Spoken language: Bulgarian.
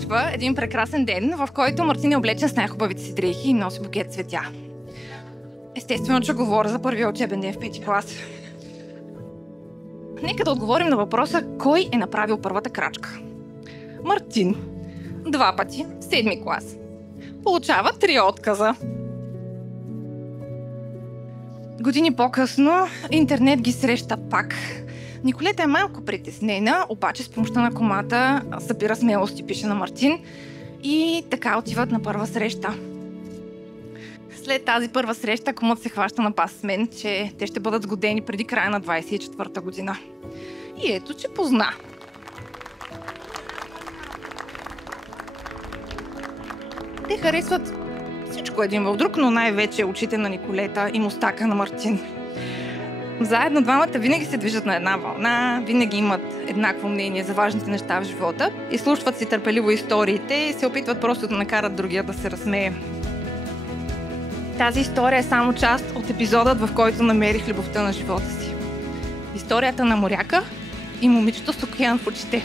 започва един прекрасен ден, в който Мартин е облечен с най-хубавите си дрехи и носи букет цветя. Естествено, че говоря за първия учебен ден в 5 клас. Нека да отговорим на въпроса, кой е направил първата крачка. Мартин. 2 пъти в 7 клас. Получава 3 отказа. Години по-късно интернет ги среща пак. Николета е малко притеснена, обаче с помощта на комата събира смелост и пише на Мартин и така отиват на първа среща. След тази първа среща комът се хваща на пас с мен, че те ще бъдат сгодени преди края на 24-та година. И ето, че позна. Те харесват всичко един в друг, но най-вече очите на Николета и мустака на Мартин. Заедно двамата винаги се движат на една вълна, винаги имат еднакво мнение за важните неща в живота, изслушват си търпеливо историите и се опитват просто да накарат другия да се разсмее. Тази история е само част от епизодът, в който намерих любовта на живота си. Историята на моряка и момичето с океан в очите.